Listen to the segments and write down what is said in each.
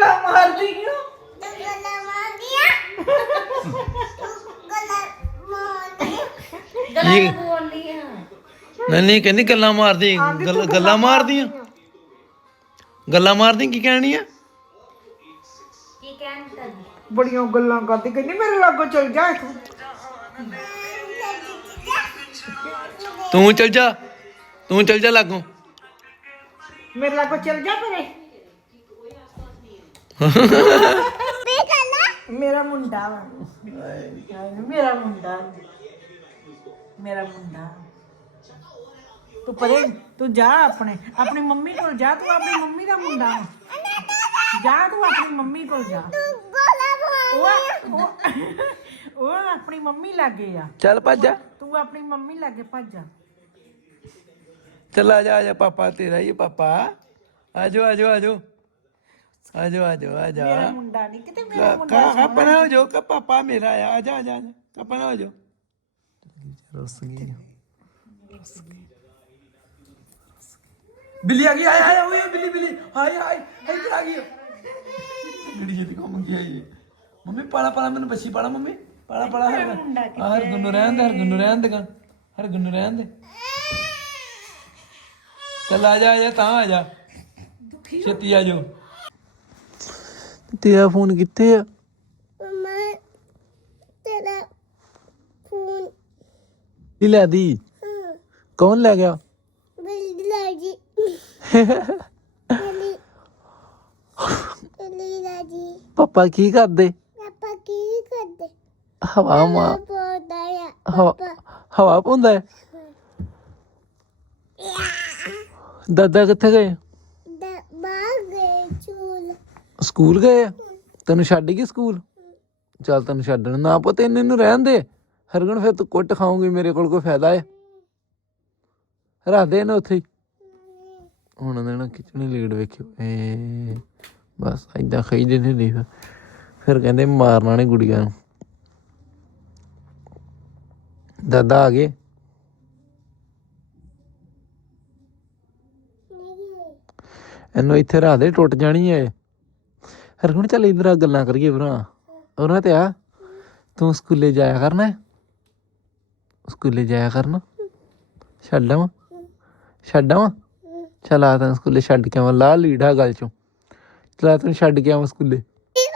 ਗੱਲਾਂ ਮਾਰਦੀ ਕਿਉਂ ਕੀ ਨਹੀਂ ਨਹੀਂ ਕਹਿੰਦੀ ਗੱਲਾਂ ਮਾਰਦੀ ਗੱਲ- ਗੱਲਾਂ ਮਾਰਦੀਆਂ ਗੱਲਾਂ ਮਾਰਦੀ ਕੀ ਕਹਿਣੀ ਆ? ਕੀ ਬੜੀਆਂ ਗੱਲਾਂ ਕਰਦੀ ਕਹਿੰਦੀ ਮੇਰੇ ਲਾਗੋਂ ਚਲ ਜਾ ਇੱਥੋਂ। ਤੂੰ ਚੱਲ ਜਾ ਤੂੰ ਚੱਲ ਜਾ ਲਾਗੋਂ। ਮੇਰੇ ਲਾਗੋਂ ਚਲ ਜਾ ਪਰੇ ਮੇਰਾ ਮੁੰਡਾ ਵਾ। ਮੇਰਾ ਮੁੰਡਾ। ਮੇਰਾ ਮੁੰਡਾ। ਤੂੰ ਪਰੇ ਤੂੰ ਜਾ ਆਪਣੇ। ਆਪਣੀ ਮੰਮੀ ਕੋਲ ਜਾ ਤੂੰ ਆਪਣੀ ਮੰਮੀ ਦਾ ਮੁੰਡਾ ਵਾ। ਜਾ ਤੂੰ ਆਪਣੀ ਮੰਮੀ ਕੋਲ ਜਾ। ਉਹ ਉਹ- ਉਹ ਆਪਣੀ ਮੰਮੀ ਲਾਗੇ ਆ। ਚੱਲ ਭੱਜ ਜਾ। ਤੂੰ ਆਪਣੀ ਮੰਮੀ ਲਾਗੇ ਭੱਜ ਜਾ। ਚੱਲ ਆ ਜਾ ਆ ਜਾ ਪਾਪਾ ਤੇਰਾ ਹੀ ਹੈ ਪਾਪਾ। ਆਜੋ ਆਜੋ ਆਜੋ ਆਜੋ ਆਜੋ ਆ ਜਾ ਮੇਰਾ ਮੁੰਡਾ ਨਹੀਂ ਕਿਤੇ ਮੇਰਾ ਮੁੰਡਾ ਕਾ ਕਪਨਾ ਹੋ ਜੋ ਕਾ ਪਾਪਾ ਮੇਰਾ ਆ ਆ ਜਾ ਆ ਜਾ ਕਪਨਾ ਹੋ ਜੋ ਰਸ ਗਈ ਬਿੱਲੀ ਆ ਗਈ ਆਏ ਆਏ ਓਏ ਬਿੱਲੀ ਬਿੱਲੀ ਹਾਏ ਹਾਏ ਇੱਧਰ ਆ ਗਈ। ਜਿਹੜੀ ਜਿਹਦੀ ਕੰਮ ਕੀ ਆਈ ਮੰਮੀ ਪਾਲਾ ਪਾਲਾ ਮੈਨੂੰ ਬੱਚੀ ਪਾਲਾ ਮੰਮੀ। ਪਾਲਾ ਪਾਲਾ ਹਰ ਹਰ ਗੁੰਨੂ ਰਹਿਣ ਦੇ ਹਰ ਗੁੰਨੂ ਰਹਿਣ ਦੇ ਹਰ ਗੁੰਨੂ ਰਹਿਣ ਦੇ। ਚੱਲ ਆ ਜਾ ਆ ਜਾ ਤਾਂ ਆ ਜਾ। ਛੇਤੀ ਆ ਜਾਓ। ਤੇਰਾ ਫੋਨ ਕਿੱਥੇ ਆ? ਤੇਰਾ ਫੋਨ ਕੀ ਲੈ ਦੀ? ਕੌਣ ਲੈ ਗਿਆ? ਬਿੱਲਾ ਜੀ ਬਿੱਲੀ ਬਿੱਲੀ ਜੀ ਪਾਪਾ ਕੀ ਕਰਦੇ? ਪਾਪਾ ਕੀ ਕਰਦੇ? ਹਵਾ ਮਾ ਪੋਦਾ ਆ ਹਵਾ ਹਵਾ ਪੁੰਦਾ ਹੈ? ਦਾਦਾ ਕਿੱਥੇ ਗਏ? ਦਾ ਸਕੂਲ ਗਏ ਆ? ਤੈਨੂੰ ਛੱਡ ਗਈ ਸਕੂਲ? ਚੱਲ ਤੈਨੂੰ ਛੱਡਣ ਨਾ ਪਤਾ ਇਹਨੂੰ ਨੂੰ ਰਹਿਣ ਦੇ। ਹਰਗਣ, ਫਿਰ ਤੂੰ ਕੁੱਟ ਖਾਉਂਗੀ ਮੇਰੇ ਕੋਲ ਕੋਈ ਫਾਇਦਾ ਹੈ ਰੱਖ ਦੇ ਇਹਨੂੰ ਉੱਥੇ ਹੀ। ਹੁਣ ਉਹਨੇ ਨਾ ਲੀਡ ਵੇਖਿਓ। ਏ, ਬਸ ਐਦਾਂ ਖਾਈ ਦੇ ਦੇਖ ਫਿਰ ਕਹਿੰਦੇ ਮਾਰਨਾ ਨੇ ਗੁੜੀਆਂ ਨੂੰ। ਦਾਦਾ ਆ ਗਏ। ਇਹਨੂੰ ਇੱਥੇ ਰੱਖ ਦੇ, ਟੁੱਟ ਜਾਣੀ ਹੈ ਹਰਗੁਣ ਚੱਲ ਇਧਰ ਗੱਲਾਂ ਕਰੀਏ ਭਰਾ। ਉਹਨਾਂ ਤੇ ਆ। ਤੂੰ ਸਕੂਲੇ ਜਾਇਆ ਕਰਨਾ ਹੈ? ਸਕੂਲੇ ਜਾਇਆ ਕਰਨਾ? ਛੱਡ ਆਵਾਂ? ਛੱਡ ਆਵਾਂ? ਚੱਲ ਆ ਤੈਨੂੰ ਸਕੂਲੇ ਛੱਡ ਕੇ ਆਵਾਂ। ਲਾ ਲੀੜਾ ਗੱਲ ਚੋਂ। ਚਲਾ ਤੈਨੂੰ ਛੱਡ ਕੇ ਆਵਾਂ ਸਕੂਲੇ। ਓਏ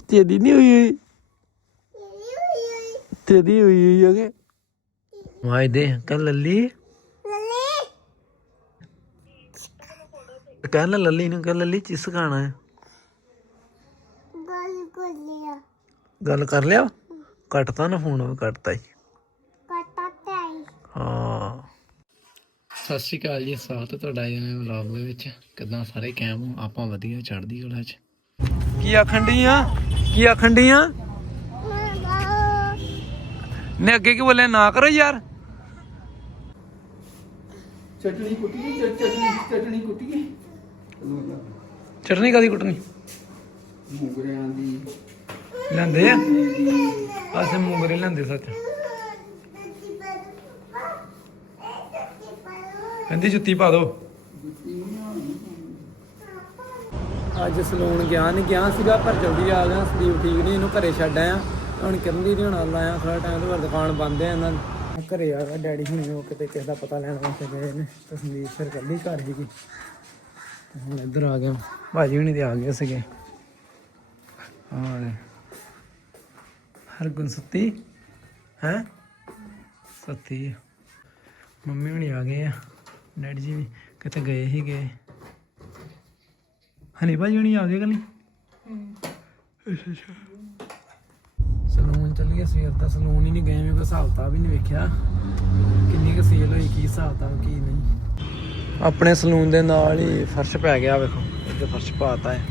ਓਏ ਨਹੀਂ ਹੋਈ ਹੋਈ? ਤੇਰੀ ਹੋਈ ਹੋਈ ਹੋਗੇ ਵਾਈ ਦੇ ਕੱਲ ਲੱਲੀ। ਕੱਲ ਲੱਲੀ ਨੂੰ ਕੱਲ ਲੱਲੀ ਚਿਸ ਖਾਣਾ ਹੈ। ਗਲ ਕਰ ਲਿਆ। ਗੱਲ ਕਰ ਲਿਆ? ਕੱਟਤਾ ਨਾ ਫੋਨ ਕੱਟਤਾ ਹੀ। ਕਟਾ ਤਾਈ ਹਾਂ। ਸਤਿ ਸ਼੍ਰੀ ਅਕਾਲ ਜੀ ਹੈ ਤੁਹਾਡਾ ਜੀ ਨਵੇਂ ਵਲੌਗ ਦੇ ਵਿੱਚ। ਕਿਦਾਂ ਸਾਰੇ ਕੈਮ ਹੋ? ਆਪਾਂ ਵਧੀਆ ਚੜ੍ਹਦੀ ਕਲਾ 'ਚ। ਕੀ ਆਖਣ ਡਈ ਆ? ਕੀ ਆਖਣ ਡਈ ਆ? ਨੇ ਅੱਗੇ ਕੀ ਬੋਲਿਆ? ਨਾ ਕਰੋ ਯਾਰ। ਚਟਣੀ ਕੁੱਟੀ ਚਟਣੀ ਚਟਣੀ ਕੁੱਟੀ ਚਟਨੀ ਕਾਦੀ ਕੁੱਟਣੀ? ਮੂੰਗਰਿਆਂ ਦੀ। ਲੈਂਦੇ ਆ? ਆਸੇ ਮੂੰਗਰੇ ਲੈਂਦੇ ਸੱਚ। ਕਹਿੰਦੀ ਜੁੱਤੀ ਪਾ ਦੋ। ਅੱਜ ਸਲੂਨ ਗਿਆ ਨਹੀਂ ਗਿਆ ਸੀਗਾ ਪਰ ਜਲਦੀ ਆ ਗਿਆ। ਸਲੀਪ ਠੀਕ ਨਹੀਂ ਇਹਨੂੰ ਘਰੇ ਛੱਡ ਆਇਆ। ਹੁਣ ਕਿਰਨ ਦੀ ਨਾਲ ਆਇਆ ਥੋੜਾ ਟਾਈਮ ਤੋਂ ਬਾਅਦ ਦੁਕਾਨ ਬੰਦ ਹੈ ਇਹਨਾਂ ਘਰੇ ਆ ਗਿਆ ਡੈਡੀ ਹੁਣੀ ਉਹ ਕਿਤੇ ਕਿਸੇ ਦਾ ਪਤਾ ਲੈਣ ਵਾਸਤੇ ਗਏ ਨੇ ਤੇ ਸੰਦੀਪ ਫਿਰ ਕੱਲੀ ਘਰ ਸੀਗੀ। ਹੁਣ ਇੱਧਰ ਆ ਗਿਆ ਭਾਜੀ ਹੁਣੀ ਤੇ ਆ ਗਏ ਸੀਗੇ। ਹਾਂ। ਹਰ ਗੁਣ ਸੁੱਤੀ? ਹੈ? ਸੁੱਤੀ। ਮੰਮੀ ਹੁਣੀ ਆ ਗਏ ਆ। ਡੈਡੀ ਜੀ ਵੀ ਕਿਤੇ ਗਏ ਹੀ ਗਏ ਹਨੀ ਭਾਜੀ ਹੁਣੀ ਆ ਗਏ ਕਿ ਨਹੀਂ? ਅੱਛਾ ਅੱਛਾ। ਸਲੂਨ ਚੱਲ ਗਿਆ ਸਵੇਰ ਦਾ। ਸਲੂਨ ਹੀ ਨਹੀਂ ਗਏ ਮੇਰੇ ਕੋਲ ਹਿਸਾਬ ਕਿਤਾਬ ਵੀ ਨਹੀਂ ਵੇਖਿਆ। ਕਿੰਨੀ ਕੁ ਸੇਲ ਹੋਈ, ਕੀ ਹਿਸਾਬ ਕਿਤਾਬ ਕੀ ਨਹੀਂ। ਆਪਣੇ ਸਲੂਨ ਦੇ ਨਾਲ ਹੀ ਫਰਸ਼ ਪੈ ਗਿਆ ਵੇਖੋ। ਇੱਥੇ ਫਰਸ਼ ਪਾਤਾ ਹੈ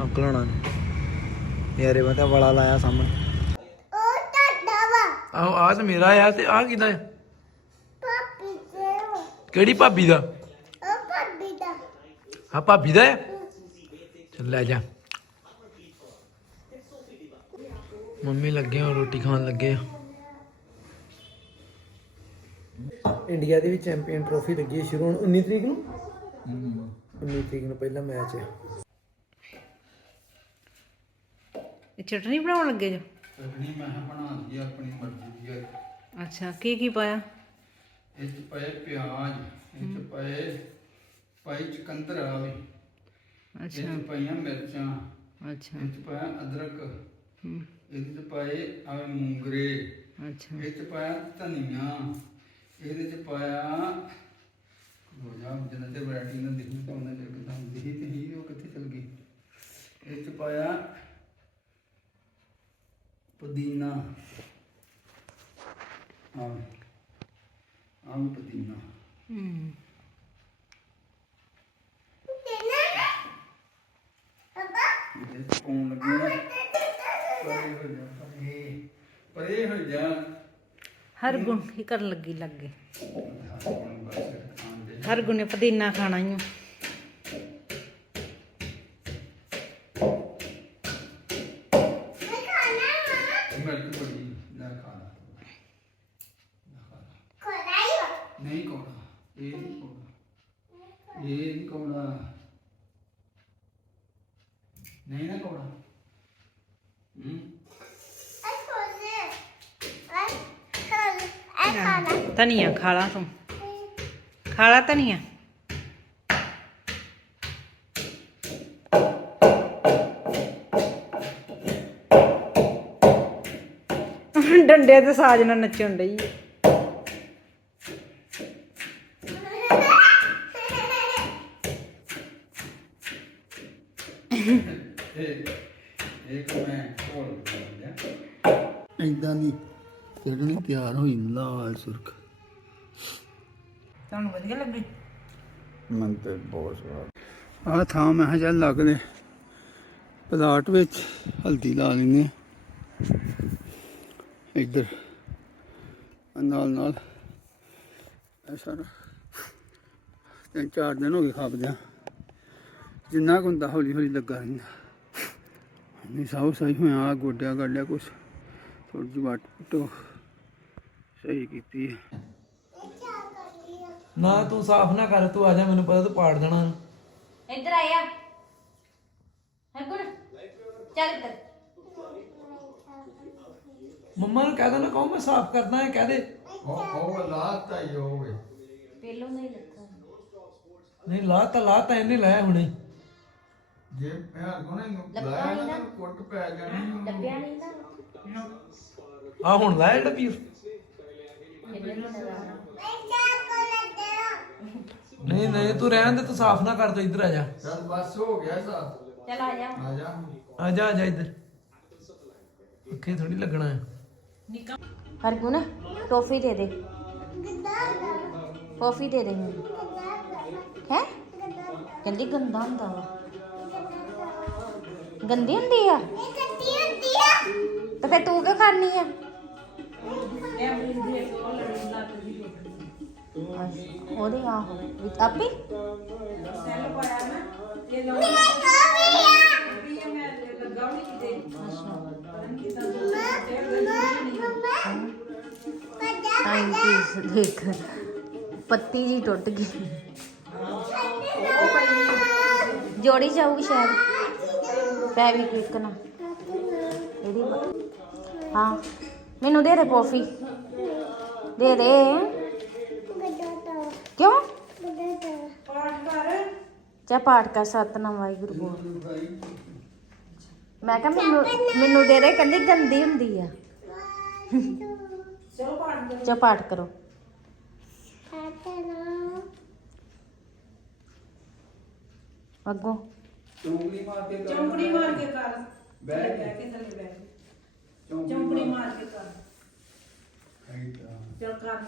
ਅੰਕਲ ਹੋਣਾ ਨੇ। ਯਾਰੇ ਤਾਂ ਬੜਾ ਲਾਇਆ ਸਾਹਮਣੇ। ਉਹ ਟੱਡਾ ਵਾ। ਆਹ ਤੇ ਮੇਰਾ ਆ ਤੇ ਆਹ ਕਿਹਦਾ ਹੈ ਪਾਪੀ ਤੇ ਵਾ। ਕਿਹੜੀ ਭਾਬੀ ਦਾ? ਉਹ ਪਾਪੀ ਦਾ। ਆ ਭਾਬੀ ਦਾ ਹੈ। ਚੱਲ ਲੈ ਜਾ। ਮੰਮੀ ਲੱਗੇ ਹੋ ਰੋਟੀ ਖਾਣ ਲੱਗੇ ਆ। ਇੰਡੀਆ ਦੀ ਵੀ ਚੈਂਪੀਅਨ ਟਰੋਫੀ ਲੱਗੀ ਹੈ ਸ਼ੁਰੂ ਹੁਣ 19 ਤਰੀਕ ਨੂੰ? 19 ਤਰੀਕ ਨੂੰ ਪਹਿਲਾ ਮੈਚ ਹੈ। ਇਹ ਚਟਨੀ ਬਣਾਉਣ ਲੱਗੇ ਜੋ? ਚਟਣੀ ਮੈਂ ਕਿਹਾ ਬਣਾ ਦਈਏ ਆਪਣੀ ਮਰਜ਼ੀ ਦੀ ਆ। ਅੱਛਾ ਕੀ ਕੀ ਪਾਇਆ? ਇਹ ਚ ਪਏ ਪਿਆਜ਼ ਇਹ ਚ ਪਏ ਪਾਈ ਚਕੰਦਰ ਆ ਵੀ ਇਹ ਅੱਛਾ ਚ ਪਈਆਂ ਮਿਰਚਾਂ ਅੱਛਾ। ਇਹ ਚ ਪਾਇਆ ਅਦਰਕ ਹੂੰ, ਇਹਦੇ ਚ ਪਾਏ ਆਵੇ ਮੂੰਗਰੇ ਅੱਛਾ। ਇਹ ਚ ਪਾਇਆ ਧਨੀਆ ਇਹਦੇ ਚ ਪਾਇਆ ਹੋ ਜਾ ਜਦੋਂ ਤੇ ਵੈਰਾਈਟੀ ਨਾਲ ਦੇਖੀ ਤਾਂ ਉਹਨਾਂ ਚ ਕਿਦਾਂ ਦਿਖੀ ਤੇ ਹੀ ਉਹ ਕਿੱਥੇ ਚਲ ਗਈ। ਇਹ ਚ ਪਾਇਆ ਪੁਦੀਨਾ। ਆ ਆ ਵੀ ਪੁਦੀਨਾ? ਹੂੰ ਪਾਉਣ ਲੱਗੇ। ਪਰੇ ਹੋ ਜਾ ਪਰੇ। ਪਰੇ ਹੋ ਜਾ। ਹਰ ਗੁਣ ਹੀ ਕਰਨ ਲੱਗੀ ਲੱਗੇ। ਹੁਣ ਹਰ ਗੁਣ ਨੇ ਪੁਦੀਨਾ ਖਾਣਾ ਹੀ ਆ। ਨਹੀਂ ਕੋਣਾ, ਇਹ ਨਹੀਂ ਕੋਣਾ, ਇਹ ਨਹੀਂ ਕੋਣਾ। ਨਹੀਂ ਨਾ ਕੋਣਾ। ਹੂੰ? ਧਨੀਆ ਖਾ ਲਾ ਤੂੰ। ਖਾ ਲਾ ਧਨੀਆ? ਡੰਡੇ ਤੇ ਸਾਜ ਨਾਲ ਨੱਚਣ ਡਈ ਇਹ ਇਦਾਂ ਦੀ ਚਟਣੀ ਤਿਆਰ ਹੋਈ ਲਾਲ ਸੁਰਖ। ਤੁਹਾਨੂੰ ਵਧੀਆ ਲੱਗੀ? ਮਨ ਤੇ ਬਹੁਤ ਸਵਾਦ ਆ ਥਾਂ ਮੈਂ ਚੱਲ ਲੱਗਦੇ ਪਲਾਟ ਵਿੱਚ ਹਲਦੀ ਲਾ ਲੈਨੇ ਆ। ਇੱਧਰ। ਨਾਲ ਨਾਲ ਇਹ ਸਾਰਾ ਤਿੰਨ ਚਾਰ ਦਿਨ ਹੋ ਗਏ ਖਾਪਦਿਆਂ। ਜਿੰਨਾ ਕੁ ਹੁੰਦਾ ਹੌਲੀ ਹੌਲੀ ਲੱਗਾ ਰਹਿੰਦਾ। ਨਹੀਂ ਸਾਉ ਸਹੀ ਹੋਇਆ ਆਹ ਗੋਡਿਆਂ ਗਾਡਿਆ ਕੁਛ ਥੋੜੀ ਜਿਹੀ ਵੱਟ ਪੁੱਟੋ ਸਹੀ ਕੀਤੀ ਹੈ। ਨਾ ਤੂੰ ਸਾਫ਼ ਨਾ ਕਰ ਤੂੰ ਆ ਜਾ ਮੈਨੂੰ ਪਤਾ ਤੂੰ ਪਾੜ ਦੇਣਾ। ਇੱਧਰ ਆਇਆ ਹੈ ਗੁਣ ਚੱਲ ਇੱਧਰ। ਮੰਮਾ ਨੂੰ ਕਹਿ ਦੋ ਨਾ ਕਹੋ ਮੈਂ ਸਾਫ਼ ਕਰਦਾ ਹੈ ਕਹਿ ਦੇ। ਉਹ ਉਹ ਲਾਤਾ ਹੀ ਹੋਵੇ। ਪਹਿਲੋਂ ਨਹੀਂ ਲੱਗਾ ਨਹੀਂ ਲਾ ਤਾਂ ਲਾ ਤਾਂ ਇਹਨੇ ਲਾਇਆ ਹੁਣੇ। ਜੇ ਪਿਆਰ ਕੋਨੇ ਨੂੰ ਲਾਇਆ ਨਾ ਤਾਂ ਕੁੱਟ ਪੈ ਜਾਣੀ ਉਹਨੂੰ। ਲੱਭਿਆ ਨਹੀਂ ਨਾ। ਆ ਹੁਣ ਲਾਇਆ ਜਿਹੜਾ ਪੀਰ। ਕਿੰਨੇ ਨੂੰ ਨਜ਼ਾਰਾ ਨਹੀਂ ਨਹੀਂ ਤੂੰ ਰਹਿਣ ਦੇ ਤੂੰ ਸਾਫ਼ ਨਾ ਕਰ ਤੂੰ ਇੱਧਰ ਆ ਜਾ। ਚੱਲ ਬਸ ਹੋ ਗਿਆ ਸਾ ਚੱਲ ਆ ਜਾ। ਆ ਜਾ। ਆ ਜਾ ਆ ਜਾ ਇੱਧਰ। ਅੱਖੇ ਥੋੜੀ ਲੱਗਣਾ ਹੈ ਹਰਗੁਣ ਟੋਫੀ ਦੇ ਦੇ। ਟੋਫੀ ਦੇ ਦੇ। ਮੈਨੂੰ ਹੈ? ਕਹਿੰਦੀ ਗੰਦਾ ਹੁੰਦਾ ਵਾ। ਗੰਦੀ ਹੁੰਦੀ ਆ? ਤਾਂ ਫੇ ਤੂੰ ਕਿਉਂ ਖਾਣੀ ਆ? ਉਹਦੇ ਆਹੋ ਵਿੱਚ ਆਪੀ? ਆਂਟੀ, ਦੇਖ, ਪੱਤੀ ਜੀ ਟੁੱਟ ਗਈ। ਜੋੜੀ ਜਾਊਗੀ ਸ਼ਾਇਦ। ਪੈਵੀ ਕਲਿੱਕ ਨਾ। ਇਹਦੀ ਹਾਂ, ਮੈਨੂੰ ਦੇ ਦੇ ਕੌਫੀ। ਦੇ ਦੇ। ਚਾ ਪਾਠ ਕਰ ਸਤਨਾਮ ਵਾਹਿਗੁਰੂ ਬੋਲ ਮੈਂ ਕਿਹਾ ਮੈਨੂੰ ਮੈਨੂੰ ਦੇ ਦੇ ਕਹਿੰਦੀ ਗੰਦੀ ਹੁੰਦੀ ਆ। ਚਾ ਪਾਠ ਕਰੋ। ਅੱਗੋਂ। ਚੌਂਕੜੀ ਮਾਰ ਕੇ ਕਰ। ਚੌਂਕੜੀ ਮਾਰ ਕੇ ਕਰ। ਬਹਿ ਕੇ। ਥੱਲੇ ਕੇ। ਚੌਂਕੜੀ ਮਾਰ। ਕੇ ਕਰ। ਚੱਲ ਕਰ।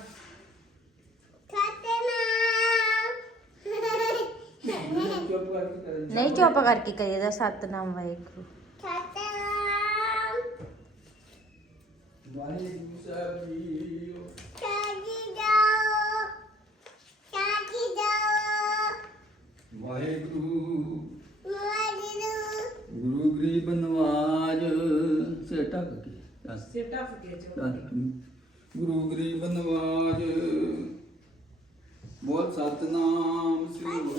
ਨਹੀਂ ਚੁੱਪ ਕਰਕੇ ਕਰੀਦਾ ਸਤਨਾਮ ਵਾਹਿਗੁਰੂ ਵਾਹਿਗੁਰੂ ਸਾਹਿਬ ਜੀ ਵਾਹਿਗੁਰੂ ਗੁਰੂ ਗਰੀਬ ਨਵਾਜ ਸੇ ਟਕ ਕੇ ਦੱਸ ਸਿਰ ਢੱਕ ਕੇ ਚੋ ਦੱਸ। ਗੁਰੂ ਗਰੀਬ ਨਵਾਜ ਬੋਲ ਸਤਨਾਮ ਸ੍ਰੀ ਗੁਰੂ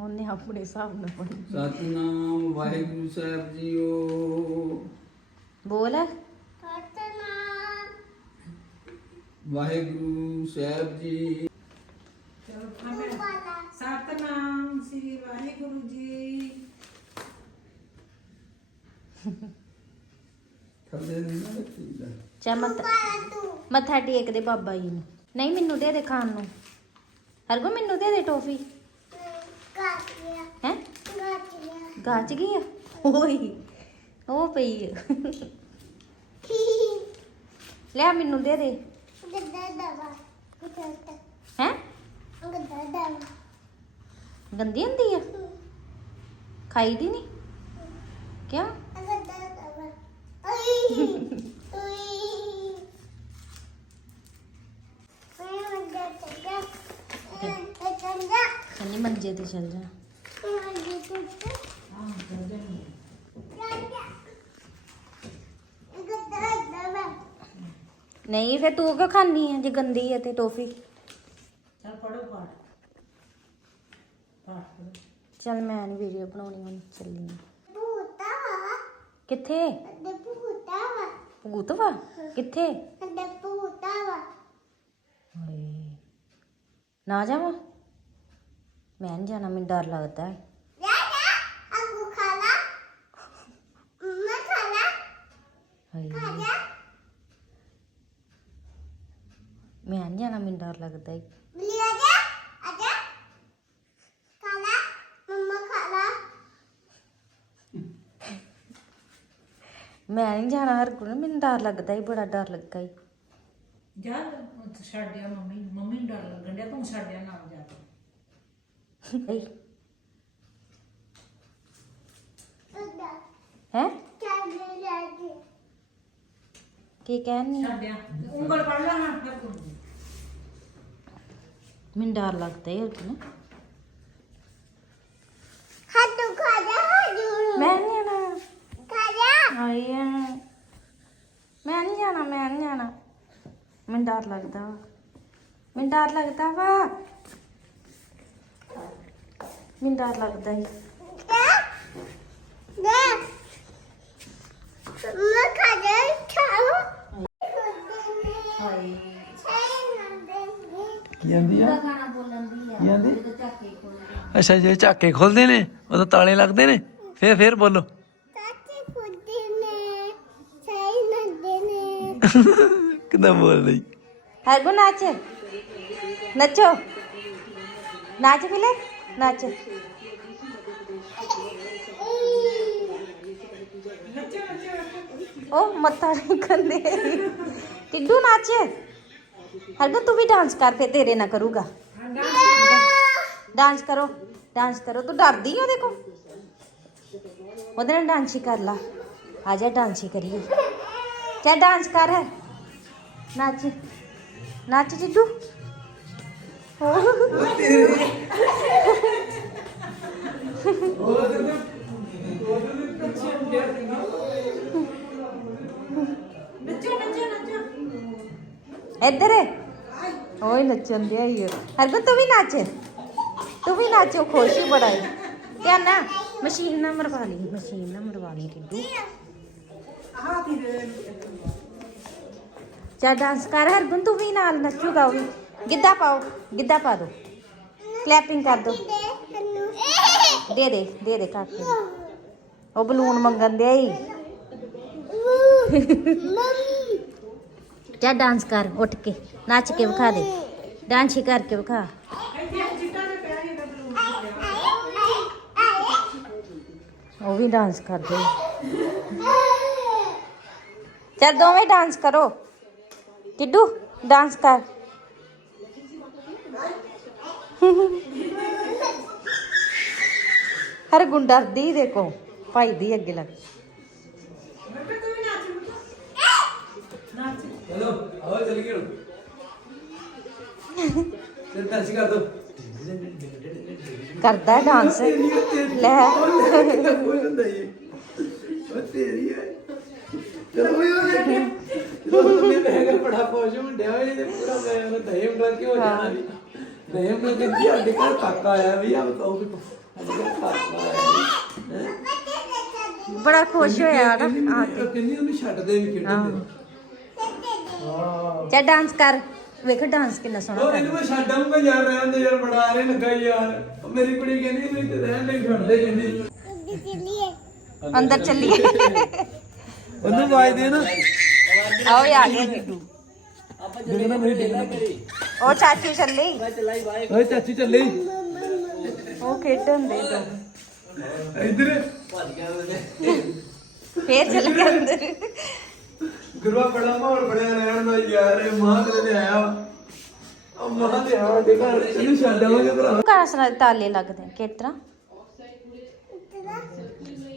ਉਹਨੇ ਆਪਣੇ ਹਿਸਾਬ ਨਾਲ ਪੜ੍ਹੀ ਸਤਨਾਮ ਵਾਹਿਗੁਰੂ ਸਾਹਿਬ ਜੀਓ। ਬੋਲ। ਸਤਨਾਮ। ਵਾਹਿਗੁਰੂ ਸਾਹਿਬ ਜੀ। ਸਤਨਾਮ ਸ੍ਰੀ ਵਾਹਿਗੁਰੂ ਜੀ। ਥੱਲੇ ਨਹੀਂ ਨਾ ਰੱਖੀਦਾ ਚਮਤ ਮੱਥਾ ਟੇਕ ਦੇ ਬਾਬਾ ਜੀ ਨੂੰ। ਨਹੀਂ ਮੈਨੂੰ ਦੇ ਦੇ ਖਾਣ ਨੂੰ। ਹਰਗੋ ਮੈਨੂੰ ਦੇ ਦੇ ਟੋਫੀ। ਗਾਚ ਗਈ ਆ? ਓਏ ਉਹ ਪਈ ਆ। ਲੈ ਮੈਨੂੰ ਦੇ ਦੇ। ਹੈ? ਗੱਦਾ ਹੁੰਦੀ ਆ? ਖਾਈ ਦੀ ਨਹੀਂ ਕਿਉਂ? ਮੰਜੇ ਤੇ ਚੱਲ ਜਾ ਮੈਂ ਮੰਗਾ ਚੱਗਾ ਗੱਦਾ ਦਵਾ ਨਹੀਂ ਫਿਰ ਤੂੰ ਕਿਉਂ ਖਾਣੀ ਆ ਜੇ ਗੰਦੀ ਆ ਤੇ ਟੋਫੀ ਚਲ ਪੜੋ ਪਾਠ। ਪਾਠ ਪੜੋ ਚੱਲ ਮੈਂ ਨਹੀਂ ਵੀਡੀਓ ਬਣਾਉਣੀ ਹੁਣ ਚੱਲੀ ਆਂ। ਭੂਤਾ ਵਾ। ਕਿੱਥੇ? ਅੱਡੇ ਭੂਤਾ ਵਾ। ਭੂਤ ਵਾ? ਕਿੱਥੇ? ਅੱਡੇ ਭੂਤਾ ਵਾ। ਹਾਏ। ਨਾ ਜਾਵਾਂ? ਮੈਂ ਨਹੀਂ ਜਾਣਾ ਮੈਨੂੰ ਡਰ ਲੱਗਦਾ ਹੈ। ਜਾ ਜਾ ਅੰਗੂ ਖਾ ਲਾ। ਮੈਂ ਖਾ ਲਾ ਹਾਏ ਖਾ ਜਾ ਮੈਂ ਨਹੀਂ ਜਾਣਾ ਮੈਨੂੰ ਡਰ ਲੱਗਦਾ ਹੈ ਬਿੱਲੀ ਆ ਜਾ ਆ ਜਾ। ਖਾ ਲਾ ਮੰਮਾ ਖਾ ਲਾ। ਮੈਂ ਨਹੀਂ ਜਾਣਾ ਹਰ ਕੋਲ ਮੈਨੂੰ ਡਰ ਲੱਗਦਾ ਹੈ ਬੜਾ ਡਰ ਲੱਗਾ ਹੈ ਜਾ ਛੱਡਿਆ ਮੰਮੀ ਨੂੰ। ਮੰਮੀ ਨੂੰ ਡਰ ਲੱਗਣ ਡਿਆ ਤੂੰ ਛੱਡਿਆ ਨਾ ਜਾ ਕੇ। ਹੈ ਉੱਡਾ ਹੈ? ਚੱਲ ਲੈ ਜੀ ਕੀ ਕਹਿਣੀ ਛੱਡਿਆ ਉਂਗਲ ਪੜ ਲੈ ਹਾਂ ਫਿਰ ਤੂੰ ਮੈਨੂੰ ਡਰ ਲੱਗਦਾ ਹੈ ਹਰ ਕੋਲ ਹੱਥੋਂ ਖਾ ਜਾ ਹਜੂ ਮੈਂ ਨਹੀਂ ਜਾਣਾ। ਖਾ ਜਾ ਹਾਏ ਮੈਂ ਨਹੀਂ ਜਾਣਾ ਮੈਂ ਨਹੀਂ ਜਾਣਾ। ਮੈਨੂੰ ਡਰ ਲੱਗਦਾ ਵਾ। ਮੈਨੂੰ ਡਰ ਲੱਗਦਾ ਵਾ। ਮੈਨੂੰ ਡਰ ਲੱਗਦਾ ਹੈ ਜਾ ਜਾ ਮੈਂ ਖਾ ਜਾ ਖਾਓ ਹਾਏ ਕੀ ਆਂਦੀ ਆ? ਬੋਲਣ ਦੀ ਆ। ਕੀ ਆਂਦੀ? ਜਦੋਂ ਝਾਕੇ ਕੋਲ ਅੱਛਾ ਜੇ ਝਾਕੇ ਖੁੱਲਦੇ ਨੇ ਉਦੋਂ ਤਾਲੇ ਲੱਗਦੇ ਨੇ ਫੇਰ ਫੇਰ ਬੋਲੋ। ਚਾਚੀ ਫੁੱਦੀ ਨੇ ਸਹੀ ਨੰਦੇ ਨੇ। ਕਿਦਾਂ ਬੋਲ ਰਹੀ? ਹਰਗੋ ਨਾਚ। ਨੱਚੋ। ਨਾਚ ਮਿਲੇ ਨਾਚ। ਉਹ ਮੱਥਾ ਨਹੀਂ ਕੰਦੇ ਟਿੱਡੂ ਨਾਚ। ਹਰਗੋ ਤੂੰ ਵੀ ਡਾਂਸ ਕਰ ਫੇ ਤੇਰੇ ਨਾਲ ਕਰੂਗਾ। ਡਾਂਸ ਕਰੋ ਡਾਂਸ ਕਰੋ, ਤੂੰ ਡਰਦੀ ਆ ਦੇਖੋ ਉਹਦੇ ਨਾਲ ਡਾਂਸ ਹੀ ਕਰ ਲਾ। ਆ ਜਾ ਡਾਂਸ ਹੀ ਕਰੀਏ। ਕਿਆ ਡਾਂਸ ਕਰ ਨੱਚ ਨੱਚ ਜਿੱਦੂ ਨੱਚੋ ਇੱਧਰ ਓਏ ਨੱਚਣ ਦੇ ਆਈ ਹਰਗੁਣ ਤੂੰ ਵੀ ਨੱਚ। ਤੂੰ ਵੀ ਨੱਚ ਖੁਸ਼ ਬੜਾ ਹੈ ਧਿਆਨ ਨਾ ਮਸ਼ੀਨ ਨਾ ਮਰਵਾ ਲਈ ਮਸ਼ੀਨ ਨਾ ਮਰਵਾ ਲਈ ਟਿੱਡੂ ਚਾ ਡਾਂਸ ਕਰ ਹਰਗੁਣ ਤੂੰ ਵੀ ਨਾਲ ਨੱਚੂਗਾ ਉਹ ਵੀ। ਗਿੱਧਾ ਪਾਓ ਗਿੱਧਾ ਪਾ ਦੋ। ਕਲੈਪਿੰਗ ਕਰ ਦੋ। ਦੇ ਦੇ ਦੇ ਦੇ ਕਾਕੇ ਉਹ ਬਲੂਨ ਮੰਗਣ ਦੇ ਆਈ ਮੰਮੀ। ਚਾ ਡਾਂਸ ਕਰ ਉੱਠ ਕੇ ਨੱਚ ਕੇ ਵਿਖਾ ਦੇ ਡਾਂਸ ਹੀ ਕਰਕੇ ਵਿਖਾ ਉਹ ਵੀ ਡਾਂਸ ਕਰਦੇ ਚਲ ਦੋਵੇਂ ਡਾਂਸ ਕਰੋ ਟਿੱਡੂ ਡਾਂਸ ਕਰ ਹਰ ਗੁੰਡਰਦੀ ਦੇਖੋ ਭਾਈ ਦੀ ਅੱਗੇ ਲੱਗ ਚਲੋ ਆਓ ਚੱਲ ਗਏ ਤਾਂ ਕਰ ਦੋ। ਕਰਦਾ ਡਾਂਸ ਲੈ। ਕੋਈ ਹੁੰਦਾ ਹੀ ਉਹ ਤੇਰੀ ਹੈ। ਚਲੋ ਯਾਰ ਜਦੋਂ ਮੈਂ ਬਹਿ ਬੜਾ ਖੁਸ਼ ਹੁੰਦਿਆ ਹੋਏ ਤੇ ਪੂਰਾ ਮੈਂ ਉਹ ਦਹੀਂ ਬਣਾ ਕੇ ਹੋ। ਜਾਣਾ ਵੀ? ਦਹੀਂ ਬਣਾ ਕੇ ਜੀ ਸਾਡੇ ਘਰ ਕਾਕਾ ਆਇਆ ਵੀ ਆ ਬਤਾਓ ਵੀ ਸਾਡੇ ਘਰ ਕਾਕਾ ਆਇਆ ਹੈ? ਬੜਾ ਖੁਸ਼ ਹੋਇਆ ਨਾ ਆ ਕੇ। ਕਿੰਨੀ ਉਹਨੂੰ ਛੱਡਦੇ ਵੀ ਖੇਡਣ ਦੇ। ਚਾ ਡਾਂਸ ਕਰ। ਵੇਖ ਡਾਂਸ ਕਿੰਨਾ ਸੋਹਣਾ ਉਹ ਕਰ। ਇਹਨੂੰ ਮੈਂ ਛੱਡ ਆਊਂਗਾ ਯਾਰ ਰਹਿਣ ਦੇ ਯਾਰ ਬੜਾ ਆਰੇ ਲੱਗਾ ਯਾਰ। ਉਹ ਮੇਰੀ ਕੁੜੀ ਕਹਿੰਦੀ ਮੈਨੂੰ ਤੇ ਰਹਿਣ ਦੇ ਛੱਡਦੇ ਕਹਿੰਦੀ ਚਲੀਏ। ਅੰਦਰ ਚੱਲੀਏ। ਉਹਨੂੰ ਆਵਾਜ਼ ਦੇ ਨਾ। ਆਓ ਆ ਗਿਆ ਬਿੱਡੂ ਦੇਖਣਾ ਮੇਰੀ ਉਹ ਚਾਚੀ ਚੱਲੀ। ਓਏ ਚਾਚੀ ਚੱਲੀ। ਉਹ ਖੇਡਣ ਦੇ ਦੋ। ਇੱਧਰ। ਫੇਰ ਚੱਲ ਗਿਆ ਅੰਦਰ। ਗੁਰੂਆ ਬੜਾ ਮਾਹੌਲ ਬਣਿਆ ਰਹਿਣ। ਦਾ ਯਾਰ ਇਹ ਮਾਂ ਤੇ ਆਇਆ। ਉਹ ਮਾਂ ਆਇਆ ਦੇ ਘਰ ਇਹਨੂੰ ਛੱਡ ਆਵਾਂਗੇ ਭਰਾ। ਕਾਸਰਾ ਦੇ ਤਾਲੇ ਲੱਗਦੇ ਨੇ ਕਿਸ ਤਰ੍ਹਾਂ?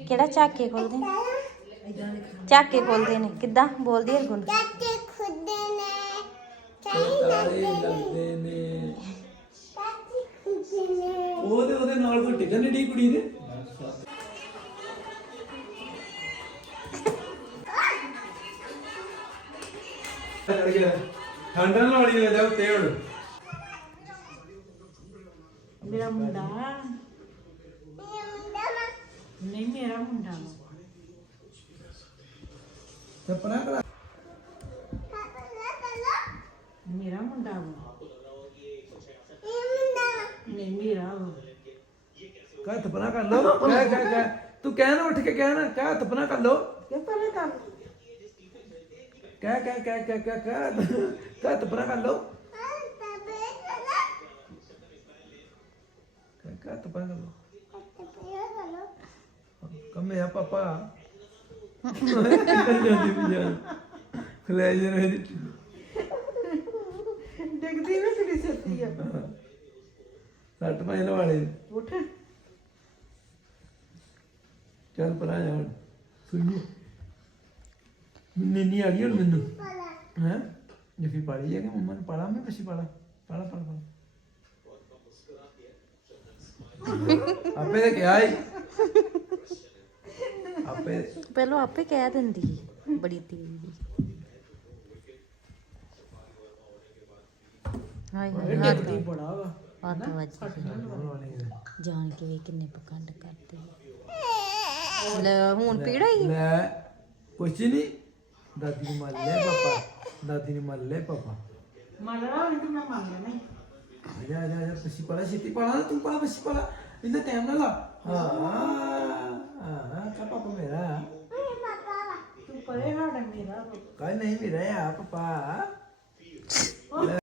ਕਿਹੜਾ ਝਾਕੇ ਖੋਲਦੇ ਨੇ ਝਾਕੇ ਖੋਲਦੇ ਨੇ ਕਿੱਦਾਂ? ਬੋਲਦੀ ਹੈ ਗੁਣ ਚਾਚੇ ਖੁੱਦੇ ਨੇ ਚਾਹੀ ਤਾਰੇ ਲੱਗਦੇ ਨੇ। ਚਾਚੀ ਖੁੱਦੇ ਨੇ। ਉਹ ਤੇ ਉਹਦੇ ਨਾਲ ਕੋਈ ਟਿਕਣ ਨਹੀਂ ਢੀ ਕੁੜੀ ਦੇ? ਠੰਡਾ ਵਾਲੀ ਲੈ ਜਾ ਉੱਤੇ ਹੁਣ ਮੇਰਾ ਮੁੰਡਾ ਨਹੀਂ ਮੇਰਾ ਮੁੰਡਾ। ਚੱਪਣਾ ਕਰਾ ਮੇਰਾ ਮੁੰਡਾ ਵਾ। ਨਹੀਂ ਮੇਰਾ ਵਾ। ਕਾ ਤਪਨਾ ਕਰ ਲੋ ਕਹਿ ਕਹਿ ਕਹਿ ਤੂੰ ਕਹਿ ਨਾ ਉੱਠ ਕੇ ਕਹਿ ਨਾ ਕਹਿ ਤਪਨਾ ਕਰ ਲੋ ਕਹਿ ਕਹਿ ਕਹਿ ਕਹਿ ਕਹਿ ਕਹਿ ਕਹਿ ਤਪਨਾ ਕਰ ਲੋ ਹਾਂ ਤਬੇ ਕਲਾ ਕਹਿ ਕਹਿ ਤਪਨਾ ਕਰ ਲੋ ਤਬੇ ਕਲਾ ਕੰਮੇ ਆ ਪਾਪਾ। ਜਾਂਦੀ ਵੀ ਜਾਨ ਖਲੇ ਜੇ ਰਹੀ ਡਿੱਗਦੀ ਨਾ ਕਿਹੜੀ ਸੱਤੀ ਆ। ਸੱਟ ਪੈਣ ਵਾਲੇ। ਉੱਠ। ਚੱਲ ਪਰਾਂ ਜਾ ਹੁਣ। ਸੁਣੀ ਨੀਨੀ ਆ ਗਈ ਹੁਣ ਮੈਨੂੰ। ਹੈ? ਜਫੀ ਪਾਲੀ ਹੈ ਕਿ ਮੰਮਾ ਨੇ? ਪਾਲਾ ਮੈਂ ਪਛੀ ਪਾਲਾ। ਪਾਲਾ ਪਾਲਾ ਪਾਲਾ। ਆਪੇ ਤੇ ਕਿਹਾ ਹੀ ਆਪੇ ਪਹਿਲਾਂ ਆਪੇ ਕਹਿ ਦਿੰਦੀ ਬੜੀ ਤੇਜ਼ ਹਾਏ ਹਾਏ ਡਿੱਗਦੀ ਬੜਾ ਵਾ। ਹੱਥ ਵੱਜ ਗਈ। ਜਾਣ ਕੇ ਵੇਖ ਕਿੰਨੇ ਪਖੰਡ ਕਰਦੇ। ਲੈ ਹੁਣ ਪੀੜ ਹੋਈ ਲੈ ਕੁਛ ਨਹੀਂ। ਦਾਦੀ ਨੂੰ ਮੰਨ ਲੈ ਪਾਪਾ ਦਾਦੀ ਨੂੰ ਮੰਨ ਲੈ ਪਾਪਾ ਮੰਨਣਾ ਹੁਣ ਤੇ ਮੈਂ ਮੰਨ ਲੈਣਾ ਈ। ਜਾ ਜਾ ਜਾ ਪਛੀ ਪਾਲਾ ਛੇਤੀ ਪਾਲਾ ਨਾ ਤੂੰ ਪਾਲਾ ਪਛੀ ਪਾਲਾ ਇੰਨਾ ਟਾਈਮ ਨਾ ਲਾ ਹਾਂ ਹਾਂ ਕਾ ਪਾਪਾ ਮੇਰਾ ਤੂੰ ਪਰੇ ਹਟ ਮੇਰਾ ਵਾ। ਕੱਲ ਨਹੀਂ ਮੇਰਾ ਆ ਪਾਪਾ